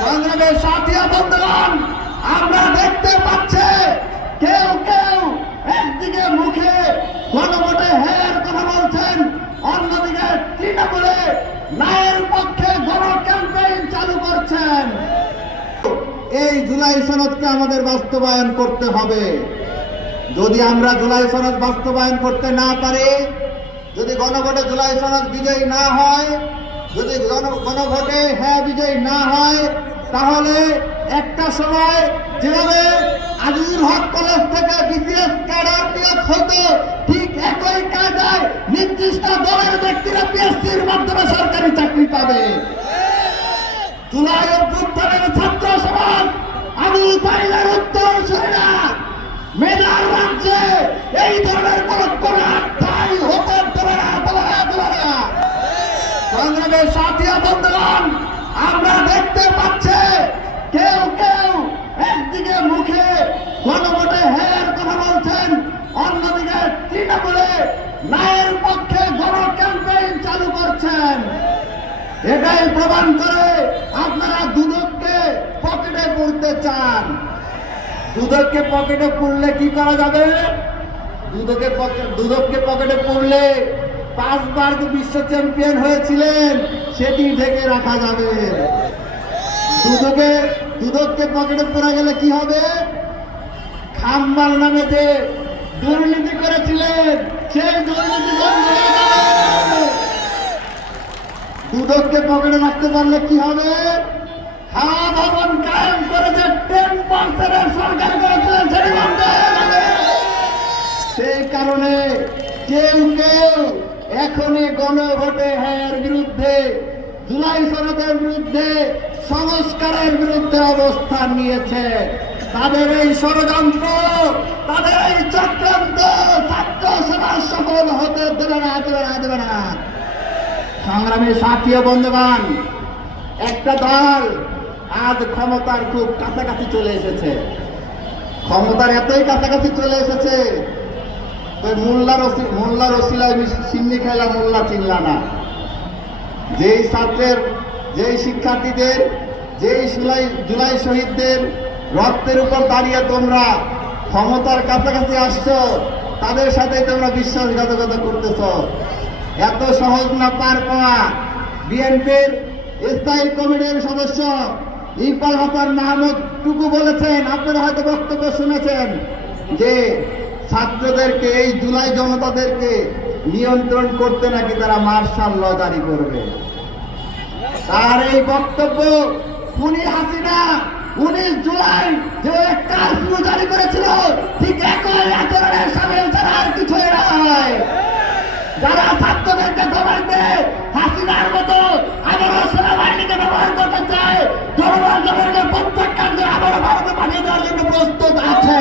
সংগ্রামের সাথী বন্ধুগণ, আমরা দেখতে পাচ্ছি কেউ কেউ একদিকে মুখে গণভোটে হ্যাঁ কথা বলছেন, অন্যদিকে তৃণমূলে ন্যায়ের পক্ষে গণ ক্যাম্পেইন চালু করছেন। এই জুলাই সনদকে আমাদের বাস্তবায়ন করতে হবে। যদি আমরা জুলাই সনদ বাস্তবায়ন করতে না পারি, যদি গণভোটে জুলাই সনদ বিজয়ী না হয়, যদি গণভোটে হ্যাঁ বিজয়ী না হয়, তাহলে একটা সময় যেভাবে আজিজুল হক কলেজ থেকে বিসিএস ক্যাডার নিয়োগ হতো, ঠিক একই কায়দায় নির্দিষ্ট দলের ব্যক্তিরা পিএসসির মাধ্যমে সরকারি চাকরি পাবে। জুলাই অভ্যুত্থানের ছাত্র সমাজ আবুল তাইলের উত্তরসূরিরা মেধার রাজ্যে এই ধরনের কোন ঠাই হতে দেবে না। সংগ্রামের সাথী বন্ধুগণ, আমরা দেখতে পাচ্ছি কেউ কেউ একদিকে মুখে গণভোটে হ্যাঁ কথা বলছেন, অন্যদিকে তৃণমূলে ন্যায়ের পক্ষে গণ ক্যাম্পেইন চালু করছেন। এটাই প্রমাণ করে আপনারা দুদককে পকেটে পুরতে চান। দুদককে পকেটে পুরলে কি করা যাবে? দুদককে পকেটে পুরলে 5 বার বিশ্ব চ্যাম্পিয়ন হয়েছিলেন, সেটি ঢেকে রাখা যাবে। দুদককে পকেটে পড়া গেলে কি হবে? খাম্বার নামে যে দুর্নীতি করেছিলেন, সেই দুর্নীতি বন্ধ হয়ে যাবে। দুদককে পকেটে রাখতে পারলে কি হবে? হাওয়া ভবন কায়েম করে যে 10% সরকার করেছিলেন, সেটি বন্ধ হয়ে যাবে। সেই কারণে কেউ কেউ এখনই গণভোটে হ্যাঁর বিরুদ্ধে, জুলাই সনদের বিরুদ্ধে, সংস্কারের বিরুদ্ধে অবস্থান নিয়েছে। তাদের এই ষড়যন্ত্র, তাদের এই চক্রান্ত ছাত্র সমাজ সফল হতে দেবে না। সংগ্রামী সাথী বন্ধুগণ, একটা দল আজ ক্ষমতার খুব কাছাকাছি চলে এসেছে। ক্ষমতার এতই কাছাকাছি চলে এসেছে, মোল্লার ওসিলায় সিন্নি খেলা মোল্লা চিনলা না। যেই ছাত্রের, যেই শিক্ষার্থীদের, যেই জুলাই শহীদদের রক্তের উপর দাঁড়িয়ে তোমরা ক্ষমতার কাছাকাছি আসছো, তাদের সাথে তোমরা বিশ্বাসঘাতকতা করতেছ। এত সহজ না পার পাওয়া। বিএনপির স্থায়ী কমিটির সদস্য ইকবাল হাসান মাহমুদ টুকু বলেছেন, আপনারা হয়তো বক্তব্য শুনেছেন, যে ছাত্রদেরকে, এই জুলাই জনতাদেরকে নিয়ন্ত্রণ করতে নাকি তারা মার্শাল ল জারি করবে। তার এই বক্তব্য খুনি হাসিনা 19 জুলাই যে কারফিউ জারি করেছিল, ঠিক একই আচরণের সামিল ছাড়া আর কিছু নয়। যারা ছাত্রদেরকে দমাইতে হাসিনার মতো আবারও সেনাবাহিনীকে ব্যবহার করতে চায়, জনগণকে প্রত্যেক কার্যে আবারও ভারতে পাঠিয়ে দেওয়ার জন্য প্রস্তুত আছে।